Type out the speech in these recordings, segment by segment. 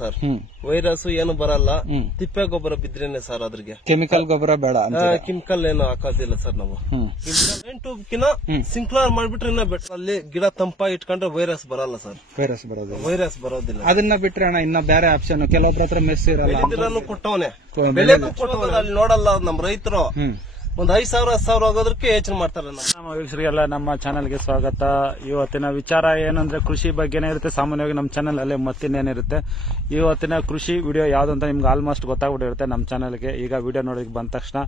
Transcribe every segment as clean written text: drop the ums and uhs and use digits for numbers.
Sir virus ಏನು ಬರಲ್ಲ. ತಿಪ್ಪೆ ಗೊಬ್ಬರ ಬಿದ್ರೇನೆ ಸರ್ ಅದ್ರಿಗೆ. ಕೆಮಿಕಲ್ ಗೊಬ್ಬರ ಬೇಡ, ಕೆಮಿಕಲ್ ಏನು ಹಾಕೋದಿಲ್ಲ ಸರ್ ನಾವು. ಟ್ಯೂಬ್ಕಿನ ಸಿಂಕ್ಲರ್ ಮಾಡ್ಬಿಟ್ರೆ ಇನ್ನ ಬೆಟ್ಟ. ಅಲ್ಲಿ ಗಿಡ ತಂಪಾಗಿ ಇಟ್ಕೊಂಡ್ರೆ ವೈರಸ್ ಬರಲ್ಲ ಸರ್. ವೈರಸ್ ಬರೋದಿಲ್ಲ. ಅದನ್ನ ಬಿಟ್ರೆ ಅಣ್ಣ ಇನ್ನ ಬೇರೆ ಆಪ್ಷನ್ ಕೆಲವೊಬ್ಬರ ಹತ್ರ ಮೆಸ್ ಇರಲ್ಲ. ಕೊಟ್ಟವನೆ ಬೆಳೆಗೂ ಕೊಟ್ಟವನೆ. ಅಲ್ಲಿ ನೋಡಲ್ಲ ನಮ್ ರೈತರು ಒಂದ್ 5,000 10,000 ಆಗೋದಕ್ಕೆ ಯೋಚನೆ ಮಾಡ್ತಾರೆ. ನಮ್ಮ ವೀಕ್ಷಕರಿಗೆಲ್ಲ ನಮ್ಮ ಚಾನೆಲ್ಗೆ ಸ್ವಾಗತ. ಇವತ್ತಿನ ವಿಚಾರ ಏನಂದ್ರೆ ಕೃಷಿ ಬಗ್ಗೆನೇ ಇರುತ್ತೆ. ಸಾಮಾನ್ಯವಾಗಿ ನಮ್ಮ ಚಾನೆಲ್ ಅಲ್ಲೇ ಮತ್ತಿನ್ನೇನಿರುತ್ತೆ. ಇವತ್ತಿನ ಕೃಷಿ ವಿಡಿಯೋ ಯಾವ್ದು ಅಂತ ನಿಮ್ಗೆ ಆಲ್ಮೋಸ್ಟ್ ಗೊತ್ತಾಗ್ಬಿಟ್ಟಿರುತ್ತೆ ನಮ್ಮ ಚಾನೆಲ್ಗೆ. ಈಗ ವಿಡಿಯೋ ನೋಡೋಕೆ ಬಂದ ತಕ್ಷಣ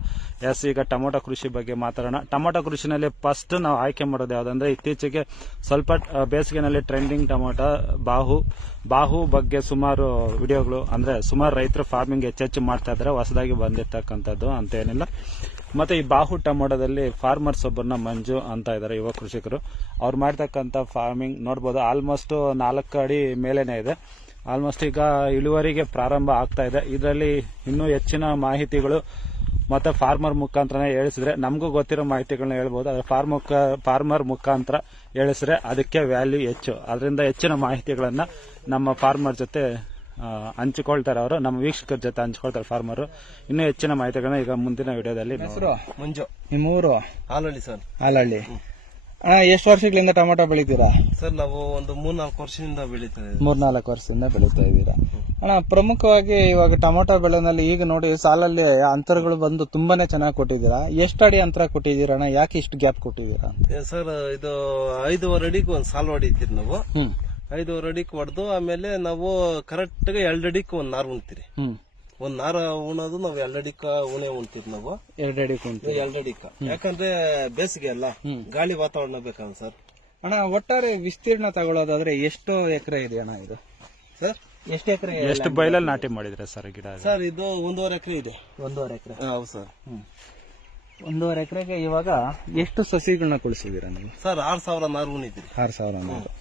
ಈಗ ಟೊಮೊಟೊ ಕೃಷಿ ಬಗ್ಗೆ ಮಾತಾಡೋಣ. ಟೊಮೊಟೊ ಕೃಷಿನಲ್ಲಿ ಫಸ್ಟ್ ನಾವು ಆಯ್ಕೆ ಮಾಡೋದು ಯಾವ್ದಂದ್ರೆ ಇತ್ತೀಚೆಗೆ ಸ್ವಲ್ಪ ಬೇಸಿಗೆನಲ್ಲಿ ಟ್ರೆಂಡಿಂಗ್ ಟೊಮೊಟೊ ಬಾಹು ಬಗ್ಗೆ ಸುಮಾರು ವಿಡಿಯೋಗಳು ಅಂದ್ರೆ ಸುಮಾರು ರೈತರು ಫಾರ್ಮಿಂಗ್ ಹೆಚ್ಚೆಚ್ಚು ಮಾಡ್ತಾ ಇದ್ದಾರೆ. ಹೊಸದಾಗಿ ಬಂದಿರ್ತಕ್ಕಂಥದ್ದು ಅಂತ ಏನಿಲ್ಲ. ಮತ್ತೆ ಈ ಬಾಹು ಟೊಮೊಟೊದಲ್ಲಿ ಫಾರ್ಮರ್ಸ್ ಒಬ್ಬರನ್ನ ಮಂಜು ಅಂತ ಇದ್ದಾರೆ, ಯುವ ಕೃಷಿಕರು. ಅವ್ರು ಮಾಡ್ತಕ್ಕಂಥ ಫಾರ್ಮಿಂಗ್ ನೋಡಬಹುದು. ಆಲ್ಮೋಸ್ಟ್ 4 ಅಡಿ ಮೇಲೇನೆ ಇದೆ. ಆಲ್ಮೋಸ್ಟ್ ಈಗ ಇಳುವರಿಗೆ ಪ್ರಾರಂಭ ಆಗ್ತಾ ಇದೆ. ಇದರಲ್ಲಿ ಇನ್ನೂ ಹೆಚ್ಚಿನ ಮಾಹಿತಿಗಳು ಮತ್ತೆ ಫಾರ್ಮರ್ ಮುಖಾಂತರ ಹೇಳಿಸಿದ್ರೆ ನಮಗೂ ಗೊತ್ತಿರೋ ಮಾಹಿತಿಗಳನ್ನ ಹೇಳ್ಬೋದು. ಅದ್ರ ಫಾರ್ಮರ್ ಮುಖಾಂತರ ಹೇಳಿಸಿದ್ರೆ ಅದಕ್ಕೆ ವ್ಯಾಲ್ಯೂ ಹೆಚ್ಚು. ಅದರಿಂದ ಹೆಚ್ಚಿನ ಮಾಹಿತಿಗಳನ್ನ ನಮ್ಮ ಫಾರ್ಮರ್ ಜೊತೆ ಹಂಚಿಕೊಳ್ತಾರೆ. ಅವರು ನಮ್ಮ ವೀಕ್ಷಕರ ಜೊತೆ ಹಂಚಿಕೊಳ್ತಾರೆ ಫಾರ್ಮರ್. ಇನ್ನೂ ಹೆಚ್ಚಿನ ಮಾಹಿತಿಗಳನ್ನ ಈಗ ಮುಂದಿನ ವಿಡಿಯೋದಲ್ಲಿ. ಮಂಜು, ನಿಮ್ಮೂರು ಹಾಲಹಳ್ಳಿ ಸರ್. ಹಾಲಹಳ್ಳಿ. ಎಷ್ಟು ವರ್ಷಗಳಿಂದ ಟೊಮೊಟೊ ಬೆಳಿತೀರಾ ಸರ್? ನಾವು ಒಂದು 3-4 ವರ್ಷದಿಂದ ಬೆಳೀತಾ ಇದ್ದೀವಿ. 3-4 ವರ್ಷದಿಂದ ಬೆಳೀತಾ ಇದ್ದೀರಾ ಅಣ್ಣ. ಪ್ರಮುಖವಾಗಿ ಇವಾಗ ಟೊಮೊಟೊ ಬೆಳೆನಲ್ಲಿ ಈಗ ನೋಡಿ ಸಾಲಲ್ಲಿ ಅಂತರಗಳು ಬಂದು ತುಂಬಾನೇ ಚೆನ್ನಾಗಿ ಕೊಟ್ಟಿದ್ದೀರಾ. ಎಷ್ಟು ಅಡಿ ಅಂತರ ಕೊಟ್ಟಿದ್ದೀರಾ ಅಣ್ಣ? ಯಾಕೆ ಇಷ್ಟು ಗ್ಯಾಪ್ ಕೊಟ್ಟಿದ್ದೀರಾ ಸರ್? ಇದು 5.5 ಅಡಿಗೆ ಒಂದ್ ಸಾಲು ಹೊಡಿತೀರಿ ನಾವು. 5.5 ಅಡಿಗೆ ಹೊಡೆದು ಆಮೇಲೆ ನಾವು ಕರೆಕ್ಟ್ ಗೆ 2 ಅಡಿಗೆ ಒಂದ್ ನಾರು ಉಣ್ತೀರಿ. ಒಂದ್ ನಾರ ಉಣೋದು ನಾವು 2 ಅಡಿಕ ಉಣೆ ಉಣ್ತೀವಿ ನಾವು. 2 ಅಡಿಕ ಯಾಕಂದ್ರೆ ಬೇಸಿಗೆ ಅಲ್ಲ, ಗಾಳಿ ವಾತಾವರಣ ಬೇಕಲ್ಲ ಸರ್. ಅಣ್ಣ ಒಟ್ಟಾರೆ ವಿಸ್ತೀರ್ಣ ತಗೊಳ್ಳೋದಾದ್ರೆ ಎಷ್ಟು ಎಕರೆ ಇದೆ ಅಣ್ಣ ಇದು? ಸರ್ ಎಷ್ಟು ಎಕರೆ, ಎಷ್ಟು ಬೈಲಲ್ಲಿ ನಾಟಿ ಮಾಡಿದ್ರೆ ಸರ್ ಗಿಡ? ಸರ್ ಇದು 1.5 ಎಕರೆ ಇದೆ. 1.5 ಎಕರೆ? ಹೌದು ಸರ್. 1.5 ಎಕರೆಗೆ ಇವಾಗ ಎಷ್ಟು ಸಸಿಗಳನ್ನ ಕುಳಿಸಿದೀರಾ ನೀವು? ಸರ್ 6,000 ನಾರು ಉಣಿತೀರಿ. 6,000 ನಾರು.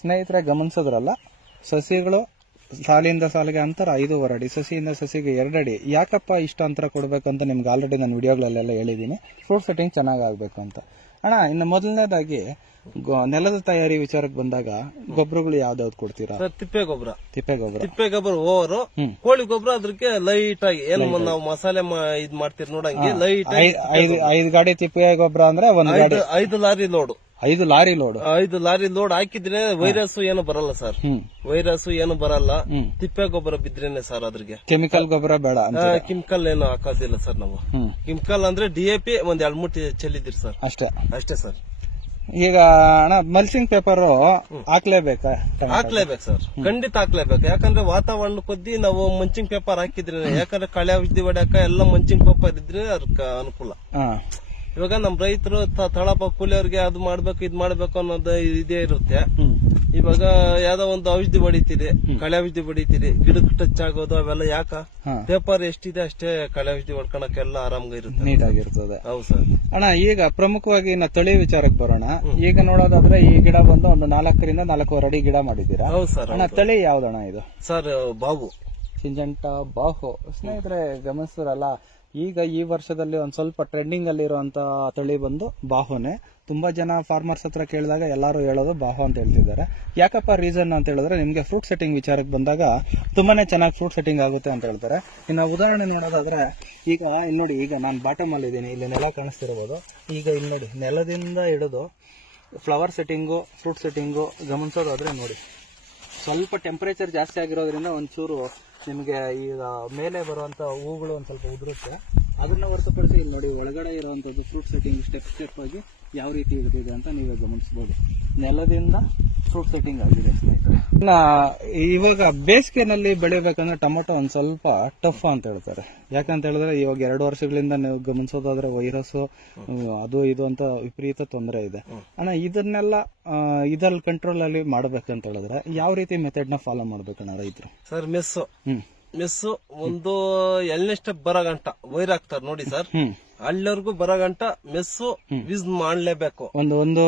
ಸ್ನೇಹಿತರೆ ಗಮನಿಸೋದ್ರಲ್ಲ, ಸಸಿಗಳು ಸಾಲಿಂದ ಸಾಲಿಗೆ ಅಂತರ 5.5 ಅಡಿ, ಸಸಿಯಿಂದ ಸಸಿಗೆ 2 ಅಡಿ. ಯಾಕಪ್ಪ ಇಷ್ಟು ಅಂತರ ಕೊಡಬೇಕು ಅಂತ ನಿಮ್ಗೆ ಆಲ್ರೆಡಿ ನಾನು ವಿಡಿಯೋಗಳಲ್ಲೆಲ್ಲ ಹೇಳಿದ್ದೀನಿ. ಫ್ರೂಟ್ ಸೆಟ್ಟಿಂಗ್ ಚೆನ್ನಾಗಿ ಆಗ್ಬೇಕು ಅಂತ. ಅಣ್ಣ ಇನ್ನು ಮೊದಲನೇದಾಗಿ ನೆಲದ ತಯಾರಿ ವಿಚಾರಕ್ಕೆ ಬಂದಾಗ ಗೊಬ್ಬರಗಳು ಯಾವ್ದಾವ್ದು ಕೊಡ್ತೀರಾ? ತಿಪ್ಪೆ ಗೊಬ್ಬರ ಓವರು, ಕೋಳಿ ಗೊಬ್ಬರ ಅದ್ರಕ್ಕೆ ಲೈಟ್ ಆಗಿ ಏನು ನಾವು ಮಸಾಲೆ ಇದ್ ಮಾಡ್ತೀರಿ ನೋಡಂಗೆ ಲೈಟ್. 5 ಗಾಡಿ ತಿಪ್ಪೆ ಗೊಬ್ಬರ ಅಂದ್ರೆ 5 lorry load. 5 lorry load. 5 lorry load ಹಾಕಿದ್ರೆ ವೈರಸ್ ಏನು ಬರಲ್ಲ ಸರ್. ವೈರಸ್ ಏನು ಬರಲ್ಲ. ತಿಪ್ಪೆ ಗೊಬ್ಬರ ಬಿದ್ರೇನೆ ಸರ್ ಅದ್ರಿಗೆ. ಕೆಮಿಕಲ್ ಗೊಬ್ಬರ ಬೇಡ, ಕೆಮಿಕಲ್ ಏನು ಹಾಕೋದಿಲ್ಲ ಸರ್ ನಾವು. ಕೆಮಿಕಲ್ ಅಂದ್ರೆ DAP ಒಂದ್ 2 ಮೂಟೆ ಚೆಲ್ಲಿದಿರಿ ಸರ್. ಅಷ್ಟೇ ಸರ್. ಈಗ ಅಣ್ಣ ಮಲ್ಚಿಂಗ್ ಪೇಪರ್ ಹಾಕ್ಲೇಬೇಕಾ? ಹಾಕ್ಲೇಬೇಕು ಸರ್, ಖಂಡಿತ ಹಾಕ್ಲೇಬೇಕು. ಯಾಕಂದ್ರೆ ವಾತಾವರಣ ಕೊದ್ದಿ ನಾವು ಮಂಚಿಂಗ್ ಪೇಪರ್ ಹಾಕಿದ್ರೆ, ಯಾಕಂದ್ರೆ ಕಳೆ ಔಷಧಿ ಹೊಡ್ಯಾಕ ಎಲ್ಲ ಮಂಚಿಂಗ್ ಪೇಪರ್ ಇದ್ರೆ ಅದಕ್ಕೆ ಅನುಕೂಲ. ಇವಾಗ ನಮ್ ರೈತರು ತಳಪ ಕೂಲಿಯವ್ರಿಗೆ ಅದು ಮಾಡ್ಬೇಕು ಇದ್ ಮಾಡ್ಬೇಕು ಅನ್ನೋದು ಇದೇ ಇರುತ್ತೆ. ಇವಾಗ ಯಾವ್ದೋ ಒಂದು ಔಷಧಿ ಹೊಡಿತೀರಿ, ಕಳೆ ಔಷಧಿ ಹೊಡಿತೀರಿ, ಗಿಡಕ್ಕೆ ಟಚ್ ಆಗೋದು ಅವೆಲ್ಲ ಯಾಕ? ಪೇಪರ್ ಎಷ್ಟಿದೆ ಅಷ್ಟೇ ಕಳೆ ಔಷಧಿ ಹೊಡ್ಕೊಳಕ್ಕೆಲ್ಲ ಆರಾಮಾಗಿರುತ್ತೆ, ನೀಟಾಗಿರ್ತದೆ. ಹೌದು ಸರ್. ಅಣ್ಣ ಈಗ ಪ್ರಮುಖವಾಗಿ ನಾ ತಳಿ ವಿಚಾರಕ್ಕೆ ಬರೋಣ. ಈಗ ನೋಡೋದಾದ್ರೆ ಈ ಗಿಡ ಬಂದು ಒಂದು 4ರಿಂದ 4.5 ಅಡಿ ಗಿಡ ಮಾಡಿದ್ದೀರಾ. ಹೌದು ಸರ್. ಅಣ್ಣ ತಳಿ ಯಾವ್ದಣ್ಣ ಇದು? ಸರ್ ಬಾಹು, ಸಿಂಜೆಂಟಾ ಬಾಹು. ಸ್ನೇಹಿತರೆ ಗಮನಿಸಿರಲ್ಲ, ಈಗ ಈ ವರ್ಷದಲ್ಲಿ ಒಂದ್ ಸ್ವಲ್ಪ ಟ್ರೆಂಡಿಂಗ್ ಅಲ್ಲಿ ಇರುವಂತ ತಳಿ ಬಂದು ಬಾಹುನೇ. ತುಂಬಾ ಜನ ಫಾರ್ಮರ್ಸ್ ಹತ್ರ ಕೇಳಿದಾಗ ಎಲ್ಲರೂ ಹೇಳೋದು ಬಾಹು ಅಂತ ಹೇಳ್ತಿದ್ದಾರೆ. ಯಾಕಪ್ಪ ರೀಸನ್ ಅಂತ ಹೇಳಿದ್ರೆ, ನಿಮ್ಗೆ ಫ್ರೂಟ್ ಸೆಟ್ಟಿಂಗ್ ವಿಚಾರಕ್ಕೆ ಬಂದಾಗ ತುಂಬಾನೇ ಚೆನ್ನಾಗಿ ಫ್ರೂಟ್ ಸೆಟ್ಟಿಂಗ್ ಆಗುತ್ತೆ ಅಂತ ಹೇಳ್ತಾರೆ. ಇನ್ನು ಉದಾಹರಣೆ ನೋಡೋದಾದ್ರೆ ಈಗ ಇಲ್ಲಿ ನೋಡಿ, ಈಗ ನಾನು ಬಾಟಮ್ ಅಲ್ಲಿ ಇದ್ದೀನಿ, ಇಲ್ಲಿ ನೆಲ ಕಾಣಿಸ್ತಿರ್ಬೋದು. ಈಗ ಇಲ್ಲಿ ನೋಡಿ, ನೆಲದಿಂದ ಹಿಡಿದು ಫ್ಲವರ್ ಸೆಟ್ಟಿಂಗು, ಫ್ರೂಟ್ ಸೆಟ್ಟಿಂಗು ಗಮನಿಸೋದಾದ್ರೆ ನೋಡಿ, ಸ್ವಲ್ಪ ಟೆಂಪರೇಚರ್ ಜಾಸ್ತಿ ಆಗಿರೋದ್ರಿಂದ ಒಂಚೂರು ನಿಮಗೆ ಈಗ ಮೇಲೆ ಬರುವಂತ ಹೂಗಳು ಒಂದ್ ಸ್ವಲ್ಪ ಉದುರುತ್ತೆ. ಅದನ್ನ ಹೊರತುಪಡಿಸಿ ಇಲ್ಲಿ ನೋಡಿ, ಒಳಗಡೆ ಇರುವಂತದ್ದು ಫ್ರೂಟ್ ಸೆಟ್ಟಿಂಗ್ ಸ್ಟೆಪ್ ಆಗಿ ಯಾವ ರೀತಿ ಇರ್ತಿದೆ ಅಂತ ನೀವೇ ಗಮನಿಸಬಹುದು. ನೆಲದಿಂದ ಫ್ರೂಟ್ ಸೆಟ್ಟಿಂಗ್ ಆಗಿದೆ ಸ್ನೇಹಿತರೆ. ಇವಾಗ ಬೇಸಿಗೆನಲ್ಲಿ ಬೆಳಿಬೇಕಂದ್ರೆ ಟೊಮೊಟೊ ಒಂದ್ ಸ್ವಲ್ಪ ಟಫ್ ಅಂತ ಹೇಳ್ತಾರೆ. ಯಾಕಂತ ಹೇಳಿದ್ರೆ ಇವಾಗ 2 ವರ್ಷಗಳಿಂದ ನೀವು ಗಮನಿಸೋದಾದ್ರೆ ವೈರಸ್ ಅದು ಇದು ಅಂತ ವಿಪರೀತ ತೊಂದರೆ ಇದೆ. ಅಣ್ಣ ಇದನ್ನೆಲ್ಲ ಇದ್ರಲ್ಲಿ ಕಂಟ್ರೋಲ್ ಅಲ್ಲಿ ಮಾಡ್ಬೇಕಂತ ಹೇಳಿದ್ರೆ ಯಾವ ರೀತಿ ಮೆಥಡ್ ನ ಫಾಲೋ ಮಾಡ್ಬೇಕಣ್ಣ ರೈತರು? ಸರ್ ಮೆಸ್ಸು ಒಂದು ಎಳ್ನೇ ಸ್ಟೆಪ್ ಬರಗಂಟ ವೈರ್ ಹಾಕ್ತಾರೆ ನೋಡಿ ಸರ್. ಅಲ್ಲಿವರೆಗೂ ಬರಗಂಟ ಮೆಸ್ಸು ಯೂಸ್ ಮಾಡ್ಲೇಬೇಕು. ಒಂದು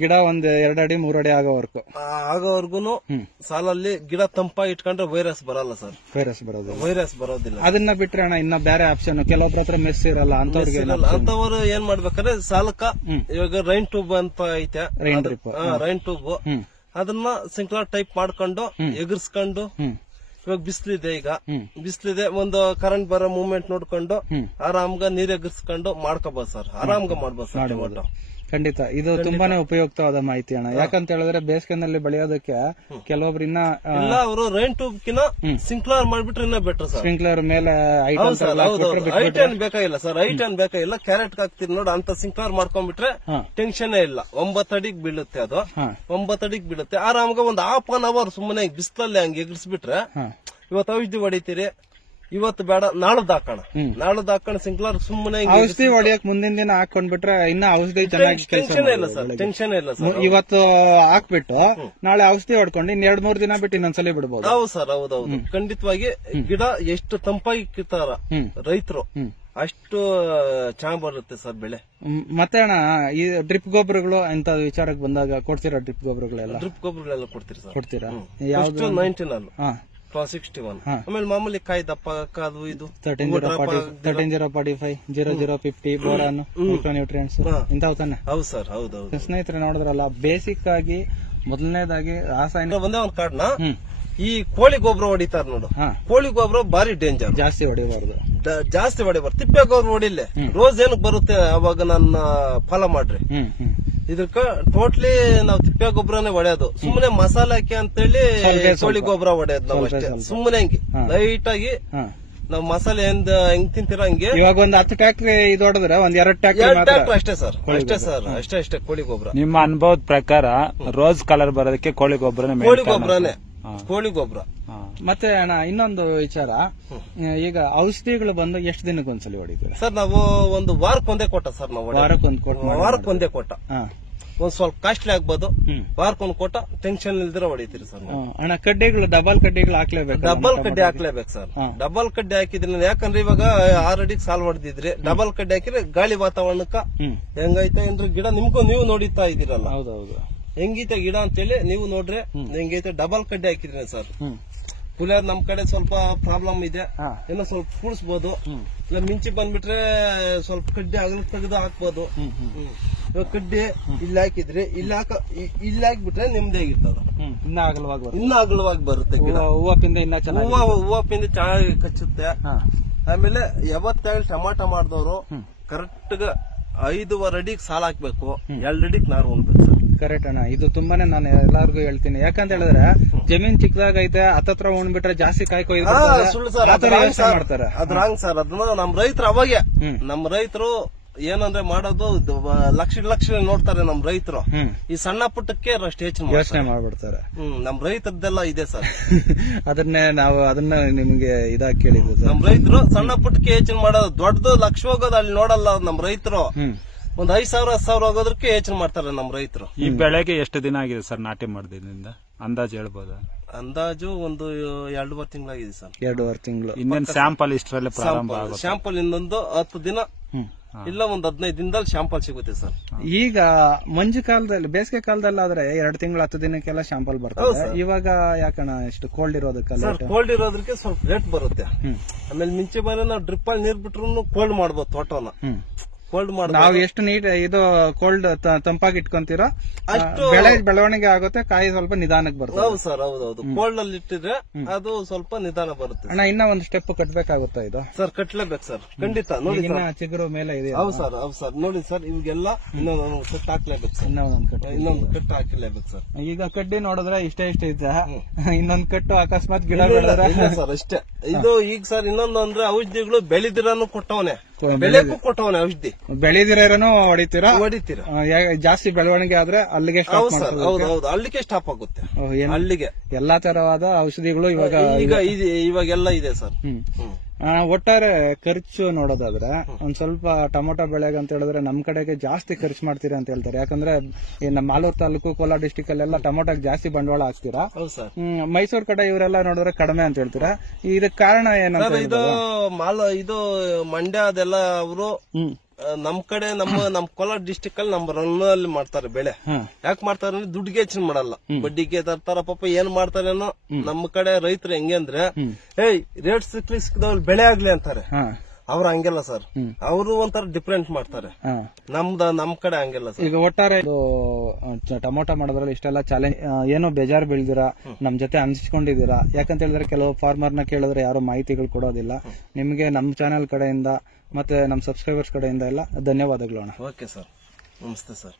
ಗಿಡ 2 ಅಡಿ 3 ಅಡಿ ಆಗೋವರ್ಗುನು ಸಾಲಲ್ಲಿ ಗಿಡ ತಂಪಾಗಿ ಇಟ್ಕೊಂಡ್ರೆ ವೈರಸ್ ಬರಲ್ಲ ಸರ್. ವೈರಸ್ ಬರೋದಿಲ್ಲ. ಅದನ್ನ ಬಿಟ್ರೆ ಅಣ್ಣ ಇನ್ನ ಬೇರೆ ಆಪ್ಷನ್ ಕೆಲವೊಬ್ಬರ ಹತ್ರ ಮೆಸ್ ಇರಲ್ಲ, ಅಂತವ್ರು ಏನ್ ಮಾಡ್ಬೇಕಂದ್ರೆ ಸಾಲಕ್ಕ ಇವಾಗ ರೈನ್ ಟ್ಯೂಬ್ ಅಂತ ಐತೆ, ರೈನ್ ಟ್ಯೂಬ್ ಅದನ್ನ ಸಿಂಕ್ಲರ್ ಟೈಪ್ ಮಾಡ್ಕೊಂಡು ಎಗರ್ಸ್ಕೊಂಡು ಇವಾಗ ಬಿಸಿಲಿದೆ, ಈಗ ಬಿಸಿಲಿದೆ, ಒಂದು ಕರೆಂಟ್ ಬರೋ ಮೂವ್ಮೆಂಟ್ ನೋಡ್ಕೊಂಡು ಆರಾಮ್ಗ ನೀರ್ ಎಗರ್ಸ್ಕೊಂಡು ಮಾಡ್ಕೋಬಹುದು ಸರ್, ಆರಾಮ್ಗ ಮಾಡ್ಬೋದು ಸರ್ ಟೊಮೊಟೊ. ಖಂಡಿತ ಇದು ತುಂಬಾನೇ ಉಪಯುಕ್ತವಾದ ಮಾಹಿತಿ ಅಣ್ಣ. ಯಾಕಂತ ಹೇಳಿದ್ರೆ ಬೇಸಿಗೆನಲ್ಲಿ ಬೆಳೆಯೋದಕ್ಕೆ ಕೆಲವೊಬ್ರು ಇನ್ನ ಅವರು ರೈನ್ ಟ್ಯೂಬ್ ಕಿನ್ನ ಸಿಂಕ್ಲರ್ ಮಾಡ್ಬಿಟ್ರೆ ಇನ್ನ ಬೆಟರ್ ಸರ್. ಸ್ಪ್ರಿಂಕ್ಲರ್ ಮೇಲೆ ಹೈಟ್ ಏನ್ ಬೇಕಾಗಿಲ್ಲ ಸರ್, ಹೈಟ್ ಏನ್ ಬೇಕಾಗಿಲ್ಲ, ಕ್ಯಾರೆಟ್ ಹಾಕ್ತಿರಿ ನೋಡಿ ಅಂತ ಸಿಂಕ್ಲರ್ ಮಾಡ್ಕೊಂಡ್ಬಿಟ್ರೆ ಟೆನ್ಷನ್ ಇಲ್ಲ. 9 ಅಡಿಗೆ ಬೀಳುತ್ತೆ, ಅದು 9 ಅಡಿಗೆ ಬೀಳುತ್ತೆ. ಆರಾಮ್ಗ ಒಂದ್ ಹಾಫ್ ಅನ್ ಅವರ್ ಸುಮ್ಮನೆ ಬಿಸಿಲಲ್ಲಿ ಹಂಗೆ ಎಗರ್ಸ್ಬಿಟ್ರೆ, ಇವತ್ತು ಔಷಧಿ ಹೊಡಿತೀರಿ, ಇವತ್ತು ಬೇಡ ನಾಳದ್ ಹಾಕೋಣ ಸಿಂಕ್ಲರ್ ಸುಮ್ಮನೆ ಔಷಧಿ ಹೊಡಿಯಕ್ ಮುಂದಿನ ದಿನ ಹಾಕೊಂಡ್ಬಿಟ್ರೆ ಇನ್ನ ಔಷಧಿ ಚೆನ್ನಾಗಿ ಟೆನ್ಷನ್ ಇಲ್ಲ ಸರ್, ಟೆನ್ಷನ್ ಇಲ್ಲ ಸರ್. ಇವತ್ತು ಹಾಕ್ಬಿಟ್ಟು ನಾಳೆ ಔಷಧಿ ಹೊಡ್ಕೊಂಡು ಇನ್ 2-3 ದಿನ ಬಿಟ್ಟು ಇನ್ನೊಂದ್ಸಲಿ ಬಿಡ್ಬೋದು. ಹೌದು ಸರ್, ಹೌದೌದು. ಖಂಡಿತವಾಗಿ ಗಿಡ ಎಷ್ಟು ತಂಪಾಗಿ ಕಿತ್ತಾರ ರೈತರು ಅಷ್ಟು ಚೆನ್ನಾಗ್ ಬರುತ್ತೆ ಸರ್ ಬೆಳೆ. ಮತ್ತೆ ಅಣ್ಣ ಈ ಡ್ರಿಪ್ ಗೊಬ್ಬರಗಳು ಅಂತ ವಿಚಾರಕ್ಕೆ ಬಂದಾಗ ಕೊಡ್ತೀರಾ? ಡ್ರಿಪ್ ಗೊಬ್ಬರಗಳೆಲ್ಲ ಕೊಡ್ತೀರಿ ಸರ್. ಕೊಡ್ತೀರಾ? ಯಾವ್ದು 19 61, ಆಮೇಲೆ ಮಾಮೂಲಿ ಕಾಯಿ ದಪ್ಪ ಅದು ಇದು 13-045, 0050, ಬೋರಾನ್, ಮೈಕ್ರೋನ್ಯೂಟ್ರಿಯೆಂಟ್ಸ್ ಇಂಥವು ತಾನೆ? ಹೌದು ಸರ್, ಹೌದೌದು. ಸ್ನೇಹಿತರೆ ನೋಡಿದ್ರಲ್ಲ, ಬೇಸಿಕ್ ಆಗಿ ಮೊದಲನೇದಾಗಿ ರಾಸಾಯನಿಕ ಒಂದೇ ಒಂದ್ ಕಾರಣ, ಈ ಕೋಳಿ ಗೊಬ್ಬರ ಹೊಡಿತಾರ ನೋಡು, ಕೋಳಿ ಗೊಬ್ಬರ ಬಾರಿ ಡೇಂಜರ್, ಜಾಸ್ತಿ ಹೊಡಿಬಾರ್ದು. ತಿಪ್ಪೆ ಗೊಬ್ಬರ ಹೊಡಿಲೆ ರೋಸ್ ಏನಕ್ಕೆ ಬರುತ್ತೆ ಅವಾಗ ನನ್ನ ಫಾಲೋ ಮಾಡ್ರಿ. ಇದಕ್ಕ ಟೋಟ್ಲಿ ನಾವು ತಿಪ್ಪೆ ಗೊಬ್ಬರನೇ ಹೊಡೆಯೋದು, ಸುಮ್ಮನೆ ಮಸಾಲೆ ಹಾಕಿ ಅಂತೇಳಿ ಕೋಳಿ ಗೊಬ್ಬರ ಹೊಡೆಯೋದು ನಾವು ಅಷ್ಟೇ. ಸುಮ್ಮನೆ ಹಂಗೆ ಲೈಟ್ ಆಗಿ ನಾವು ಮಸಾಲೆ ಹೆಂಗ್ ತಿಂತೀರ ಹಂಗೆ. ಇವಾಗ ಒಂದ್ 10 ಟ್ಯಾಕ್ಟ್ರಿ ಇದು ಹೊಡೆದ್ರೆ ಒಂದ್ 2 ಟ್ಯಾಕ್ಟ್ರಿ ಅಷ್ಟೇ ಸರ್, ಅಷ್ಟೇ ಕೋಳಿ ಗೊಬ್ಬರ. ನಿಮ್ಮ ಅನುಭವದ ಪ್ರಕಾರ ರೋಸ್ ಕಲರ್ ಬರೋದಕ್ಕೆ ಕೋಳಿ ಗೊಬ್ಬರನೇ ಕೋಳಿ ಗೊಬ್ಬರ. ಮತ್ತೆ ಅಣ್ಣ ಇನ್ನೊಂದು ವಿಚಾರ, ಈಗ ಔಷಧಿಗಳು ಬಂದು ಎಷ್ಟು ದಿನಕ್ಕೊಂದ್ಸಲಿ ಹೊಡಿತೀವಿ ಸರ್? ನಾವು ಒಂದು ವಾರಕ್ಕೊಂದೇ ಕೊಟ್ಟ ಸರ್, ನಾವು ವಾರಕ್ಕೊಂದೇ ಕೊಟ್ಟ. ಒಂದ್ ಸ್ವಲ್ಪ ಕಾಸ್ಟ್ಲಿ ಆಗ್ಬೋದು, ವಾರಕ್ಕೊಂದ್ ಕೊಟ್ಟ ಟೆನ್ಷನ್ ಇಲ್ದಿರ ಹೊಡಿತೀರಿ ಸರ್. ಅಣ್ಣ ಕಡ್ಡಿಗಳು ಡಬಲ್ ಕಡ್ಡಿಗಳು ಹಾಕ್ಲೇಬೇಕು? ಡಬಲ್ ಕಡ್ಡಿ ಹಾಕ್ಲೇಬೇಕು ಸರ್. ಡಬಲ್ ಕಡ್ಡಿ ಹಾಕಿದ್ರಿ, ಯಾಕಂದ್ರೆ ಇವಾಗ 6 ಅಡಿಗೆ ಸಾಲ್ ಹೊಡೆದಿದ್ರಿ, ಡಬಲ್ ಕಡ್ಡಿ ಹಾಕಿದ್ರೆ ಗಾಳಿ ವಾತಾವರಣಕ್ಕ ಹೆಂಗೈತೆ ಅಂದ್ರೆ ಗಿಡ ನಿಮ್ಗೂ ನೀವು ನೋಡಿತಾ ಇದೀರಲ್ಲ, ಹೌದೌದು, ಹೆಂಗೈತೆ ಗಿಡ ಅಂತೇಳಿ ನೀವು ನೋಡ್ರಿ ಹೆಂಗೈತೆ. ಡಬಲ್ ಕಡ್ಡಿ ಹಾಕಿದ್ರಿ ಸರ್. ಪುಲಿಯರ್ ನಮ್ ಕಡೆ ಸ್ವಲ್ಪ ಪ್ರಾಬ್ಲಮ್ ಇದೆ, ಏನೋ ಸ್ವಲ್ಪ ಕೂಡಿಸಬಹುದು, ಇಲ್ಲ ಮಿಂಚಿ ಬಂದ್ಬಿಟ್ರೆ ಸ್ವಲ್ಪ ಕಡ್ಡಿ ಅಗಲ ತೆಗೆದು ಹಾಕ್ಬೋದು. ಇವಾಗ ಕಡ್ಡಿ ಇಲ್ಲಿ ಹಾಕಿದ್ರಿ, ಇಲ್ಲಿ ಹಾಕ್ಬಿಟ್ರೆ ನಿಮ್ದೇ ಆಗಿರ್ತದ, ಇನ್ನ ಅಗಲವಾಗಿ ಬರುತ್ತೆ ಗಿಡ. ಹೂವ ಪಿಂದೆ ಚೆನ್ನಾಗಿ ಕಚ್ಚುತ್ತೆ. ಆಮೇಲೆ ಯಾವತ್ತಾಗಲಿ ಟಮಾಟ ಮಾಡಿದವರು ಕರೆಕ್ಟ್ ಗ 5.5 ಅಡಿಗೆ ಸಾಲ ಹಾಕ್ಬೇಕು, 2 ಅಡಿಗೆ ನಾರು ಉಣ್ಬೇಕು. ಕರೆಕ್ಟ್ ಅಣ್ಣ, ಇದು ತುಂಬಾನೇ ನಾನು ಎಲ್ಲಾರ್ಗು ಹೇಳ್ತೀನಿ. ಯಾಕಂತ ಹೇಳಿದ್ರೆ ಜಮೀನ್ ಚಿಕ್ಕದಾಗೈತೆ, ಹತ್ತತ್ರ ಉಣ್ಬಿಟ್ರೆ ಜಾಸ್ತಿ ಕಾಯಿ ಕೊಯ್ದು ಸುಳ್ಳು ಸರ್, ಮಾಡ್ತಾರೆ. ಅದ್ ರಾಂಗ್ ಸರ್. ಅದನ್ನ ನಮ್ ರೈತರು ಅವಾಗೆ, ನಮ್ ರೈತರು ಏನಂದ್ರೆ ಮಾಡೋದು ಲಕ್ಷ ನೋಡ್ತಾರೆ ನಮ್ ರೈತರು. ಈ ಸಣ್ಣ ಪುಟ್ಟಕ್ಕೆ ಅಷ್ಟು ಯೋಚನೆ ಮಾಡ್ಬಿಡ್ತಾರೆ. ನಮ್ ರೈತರದ್ದೆಲ್ಲ ಇದೆ ಸರ್. ಅದನ್ನ ನಿಮ್ಗೆ ಇದಾಗಿ ಕೇಳಿದ್ದು. ನಮ್ ರೈತರು ಸಣ್ಣ ಪುಟ್ಟಕ್ಕೆ ಯೋಚನೆ ಮಾಡೋದು, ದೊಡ್ಡದು ಲಕ್ಷ ಹೋಗೋದು ಅಲ್ಲಿ ನೋಡಲ್ಲ ನಮ್ ರೈತರು. ಒಂದ್ 5,000 10,000 ಹೋಗೋದಕ್ಕೆ ಯೋಚನೆ ಮಾಡ್ತಾರೆ ನಮ್ ರೈತರು. ಈ ಬೆಳೆಗೆ ಎಷ್ಟು ದಿನ ಆಗಿದೆ ಸರ್ ನಾಟಿ ಮಾಡಿದ್ರಿಂದ ಅಂದಾಜು ಹೇಳ್ಬೋದಾ? ಅಂದಾಜು ಒಂದು 2.5 ತಿಂಗಳಾಗಿದೆ ಸರ್. 2.5 ತಿಂಗಳು. ಇನ್ನೇನು ಸ್ಯಾಂಪಲ್ ಇಷ್ಟರಲ್ಲೇ ಪ್ರಾರಂಭ ಆಗುತ್ತೆ? ಸ್ಯಾಂಪಲ್ ಇನ್ನೊಂದು 10 ದಿನ ಇಲ್ಲ ಒಂದು 15 ದಿನದಲ್ಲಿ ಶಾಂಪಲ್ ಸಿಗುತ್ತೆ ಸರ್. ಈಗ ಮಂಜು ಕಾಲದಲ್ಲಿ, ಬೇಸಿಗೆ ಕಾಲದಲ್ಲಿ ಆದ್ರೆ 2 ತಿಂಗಳು 10 ದಿನಕ್ಕೆಲ್ಲ ಶಾಂಪಲ್ ಬರ್ತದೆ. ಇವಾಗ ಯಾಕಣ್ಣ ಇಷ್ಟು ಕೋಲ್ಡ್ ಇರೋದಕ್ಕಲ್ಲ? ಕೋಲ್ಡ್ ಇರೋದಕ್ಕೆ ಸ್ವಲ್ಪ ರೇಟ್ ಬರುತ್ತೆ. ಆಮೇಲೆ ಮಿಂಚೆ ಮೇಲೆ ನಾವು ಡ್ರಿಪ್ ಅಲ್ಲಿ ನೀರ್ ಬಿಟ್ರು ಕೋಲ್ಡ್ ಮಾಡ್ಬೋದು ತೋಟನ. ಕೋಲ್ಡ್ ಮಾಡಿ ನಾವು ಎಷ್ಟು ನೀಟ್ ಇದು ಕೋಲ್ಡ್ ತಂಪಾಗಿ ಇಟ್ಕೊಂತೀರೋ ಅಷ್ಟು ಬೆಳೆ ಬೆಳವಣಿಗೆ ಆಗುತ್ತೆ, ಕಾಯಿ ಸ್ವಲ್ಪ ನಿಧಾನಕ್ಕೆ ಬರುತ್ತೆ. ಹೌದು ಸರ್, ಹೌದೌದು. ಕೋಲ್ಡ್ ಅಲ್ಲಿ ಇಟ್ಟಿದ್ರೆ ಅದು ಸ್ವಲ್ಪ ನಿಧಾನ ಬರುತ್ತೆ. ಅಣ್ಣ ಇನ್ನ ಒಂದು ಸ್ಟೆಪ್ ಕಟ್ಬೇಕಾಗುತ್ತಾ ಇದು? ಸರ್ ಕಟ್ಲೇಬೇಕು ಸರ್, ಖಂಡಿತ. ನೋಡಿ ಚಿಗುರು ಮೇಲೆ ಇದೆ. ಹೌದು ಸರ್, ಹೌದು ಸರ್. ನೋಡಿ ಸರ್, ಇವಾಗೆಲ್ಲ ಇನ್ನೊಂದು ಕಟ್ ಹಾಕ್ಲೇಬೇಕು ಸರ್. ಇನ್ನೊಂದು ಕಟ್ಟು ಹಾಕಲೇಬೇಕು ಸರ್. ಈಗ ಕಡ್ಡಿ ನೋಡಿದ್ರೆ ಇಷ್ಟೇ ಇದೆ, ಇನ್ನೊಂದು ಕಟ್ಟು ಅಕಸ್ಮಾತ್ ಗಿಡ ಬೆಳೆದ್ರೆ ಸರ್ ಅಷ್ಟೇ. ಇದು ಈಗ ಸರ್ ಇನ್ನೊಂದು ಅಂದ್ರೆ ಔಷಧಿಗಳು ಬೆಳೆದಿರನು ಕೊಟ್ಟವನೆ, ಬೆಳೆಗೂ ಕೊಟ್ಟವನೆ ಔಷಧಿ. ಬೆಳೆದಿರೋನು ಹೊಡಿತೀರಾ? ಜಾಸ್ತಿ ಬೆಳವಣಿಗೆ ಆದ್ರೆ ಅಲ್ಲಿಗೆ ಹೌದು, ಅಲ್ಲಿಗೆ ಸ್ಟಾಪ್ ಆಗುತ್ತೆ. ಅಲ್ಲಿಗೆ ಎಲ್ಲಾ ತರವಾದ ಔಷಧಿಗಳು ಇವಾಗೆಲ್ಲ ಇದೆ ಸರ್. ಒಟ್ಟಾರೆ ಖರ್ಚು ನೋಡೋದಾದ್ರೆ ಒಂದ್ ಸ್ವಲ್ಪ ಟೊಮೊಟೊ ಬೆಳೆಗೆ ಅಂತ ಹೇಳಿದ್ರೆ ನಮ್ ಕಡೆಗೆ ಜಾಸ್ತಿ ಖರ್ಚು ಮಾಡ್ತೀರಾ ಅಂತ ಹೇಳ್ತಾರೆ. ಯಾಕಂದ್ರೆ ನಮ್ಮ ಮಾಲೂರು ತಾಲೂಕು, ಕೋಲಾರ ಡಿಸ್ಟಿಕ್ ಅಲ್ಲೆಲ್ಲ ಟೊಮೊಟೊಗೆ ಜಾಸ್ತಿ ಬಂಡವಾಳ ಹಾಕ್ತೀರಾ. ಮೈಸೂರು ಕಡೆ ಇವರೆಲ್ಲ ನೋಡಿದ್ರೆ ಕಡಿಮೆ ಅಂತ ಹೇಳ್ತೀರಾ. ಇದಕ್ಕೆ ಕಾರಣ ಏನಂತ? ಇದು ಮಂಡ್ಯ ಅದೆಲ್ಲ ಅವರು ನಮ್ ಕಡೆ ನಮ್ ಕೋಲಾರ ಡಿಸ್ಟಿಕ್ ಅಲ್ಲಿ ನಮ್ಮ ರನ್ನಲ್ಲಿ ಮಾಡ್ತಾರೆ ಬೆಳೆ. ಯಾಕೆ ಮಾಡ್ತಾರೆ ಅಂದ್ರೆ ದುಡ್ಡಿಗೆ ಯೋಚನೆ ಮಾಡಲ್ಲ, ಬಡ್ಡಿಗೆ ತರ್ತಾರ ಪಾಪ ಏನ್ ಮಾಡ್ತಾರೇನೋ. ನಮ್ಮ ಕಡೆ ರೈತರು ಹೆಂಗೆ ಅಂದ್ರೆ ರೇಟ್ ಸಿಕ್ಕಿದವ್ರು ಬೆಳೆ ಆಗ್ಲಿ ಅಂತಾರೆ. ಅವ್ರು ಹಂಗೆಲ್ಲ ಸರ್, ಅವರು ಒಂಥರ ಡಿಫ್ರೆಂಟ್ ಮಾಡ್ತಾರೆ. ನಮ್ ಕಡೆ ಹಂಗೆಲ್ಲ ಸರ್. ಈಗ ಒಟ್ಟಾರೆ ಟೊಮೊಟೊ ಮಾಡೋದ್ರಲ್ಲಿ ಇಷ್ಟೆಲ್ಲ ಚಾಲೆಂಜ್ ಏನೋ ಬೇಜಾರು ಬೀಳ್ದಿರಾ ನಮ್ ಜೊತೆ ಹಂಚ್ಕೊಂಡಿದ್ದೀರಾ. ಯಾಕಂತ ಹೇಳಿದ್ರೆ ಕೆಲವು ಫಾರ್ಮರ್ನ ಕೇಳಿದ್ರೆ ಯಾರು ಮಾಹಿತಿಗಳು ಕೊಡೋದಿಲ್ಲ. ನಿಮ್ಗೆ ನಮ್ ಚಾನೆಲ್ ಕಡೆಯಿಂದ ಮತ್ತೆ ನಮ್ ಸಬ್ಸ್ಕ್ರೈಬರ್ಸ್ ಕಡೆಯಿಂದ ಎಲ್ಲ ಧನ್ಯವಾದಗಳು ಅಣ್ಣ. ಓಕೆ ಸರ್, ನಮಸ್ತೆ ಸರ್.